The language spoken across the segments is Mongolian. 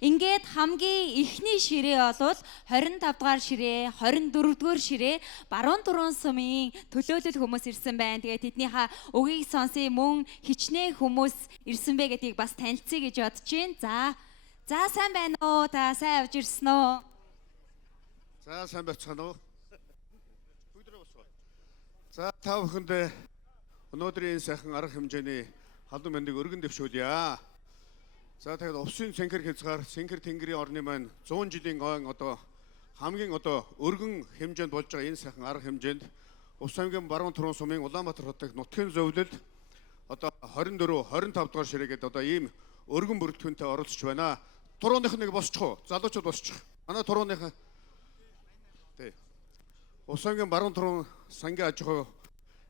Ингээд хамгийн ихний ширээ болвол 25 дугаар ширээ, 24 дугаар ширээ баруун дуруун сумын төлөөлөл хүмүүс ирсэн байна. Тэгээд тэднийхээ үгийг сонсъё, мөн хичнээн хүмүүс ирсэн бэ гэдгийг бас танилцъя гэж бодож байна. За сайн байна уу? Та сайн явж ирсэн үү? За сайн байцгаана уу? За та бүхэндээ өнөөдрийн сайхан арга хэмжээний халуун мэндийг өргөн дэвшүүлье. За тэгээд увсын цэнхэр хязгаар цэнхэр тэнгэрийн орны маань 100 жилийн ойн одоо хамгийн одоо өргөн хэмжээнд болж байгаа энэ сайхан арга хэмжээнд Увс аймгийн баруун турун сумын Улаанбаатар хотын нутгийн зөвлөл одоо 24 25 дугаар ширээгээд одоо ийм өргөн бүрэлдэхүүнтэй оролцож байна. Турууных нэг босчих уу? Залуучууд босчих. Манай турууных тий. Увс аймгийн баруун турун сангийн аж ахуй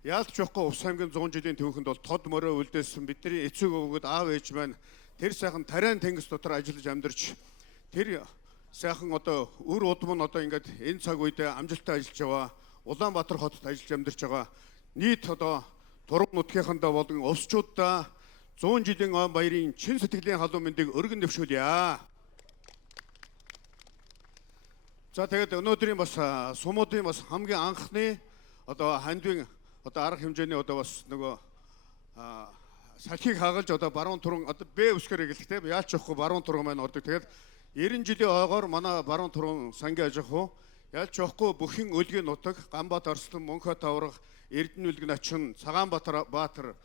яалтч байхгүй Увс аймгийн 100 жилийн түүхэнд бол тод морой үлдээсэн бидний эцэг өвгөд аав ээж маань тэр сайхан тариан тэнгис дотор ажиллаж амьдарч тэр сайхан одоо үр удам нь одоо ингээд энэ цаг үед амжилттай ажиллаж байгаа Улаанбаатар хотод ажиллаж амьдарч байгаа нийт одоо туруу нутгийнхандаа болон увсчуудаа 100 жилийн он баярын чин сэтгэлийн халуун мэндийг өргөн дэвшүүлье. За тэгээд өнөөдрийн бас сумуудын бас хамгийн анхны одоо хандвийн одоо арга хэмжээний одоо бас нөгөө салхийг хагалж одоо баруун туран одоо Б үсгээр эхэлдэг тийм яалч явахгүй баруун туран маань ордог. Тэгээд 90 жилийн ойгоор манай баруун туран сангийн аж ахуй яалч явахгүй бүхэн өлгийн нутаг Ганбаат Орслон Мөнхө тавраг Эрдэнэ үлгэн ачин Цагаанбаатар Баатар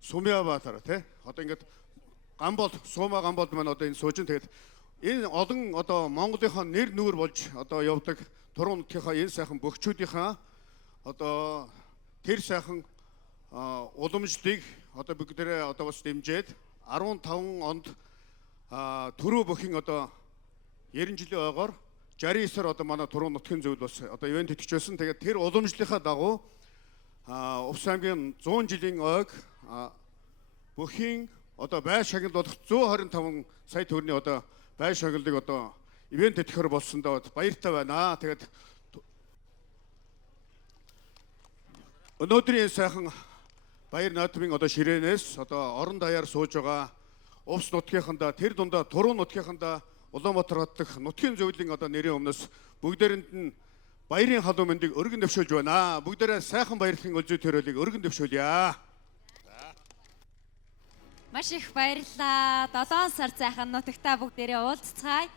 Сумьяабаатар тий одоо ингээд Ганбол Суума Ганбол маань одоо энэ суужин. Тэгээд энэ олон одоо Монголынхаа нэр нүүр болж одоо явдаг туруу нутгийнхаа энэ сайхан бөхчүүдийнхаа одоо тэр сайхан уламжлалыг одоо бүгдээрээ одоо бас дэмжиж 15 онд төрөө бүхэн одоо 90 жилийн ойгоор 69-оор одоо манай туруу нутгийн зөвлөл бас одоо ивент итгэжсэн. Тэгээд тэр уламжлалынхаа дагуу Увс аймгийн 100 жилийн ойг бүхэн одоо бай шагнал болох 125 сая төгрөгийн одоо бай шагналыг одоо ивент итгэхэр болсондоо баяртай байна. Тэгээд өнөөдрийн сайхан баяр наадмын одоо ширээнээс одоо орон даяар сууж байгаа Увс нутгийнхандаа тэр дундаа туруу нутгийнхандаа Улаанбаатар хот дэх нутгийн зөвлөлийн одоо нэрийн өмнөөс бүгдээрэнд нь баярын халуун мэндийг өргөн дэвшүүлж байна. Бүгдээрээ сайхан баярлахын өлзий төрөлийг өргөн дэвшүүлье. Маш их баярлалаа. 7 сар сайхан нутагтаа бүгдээрээ уулзцгаая.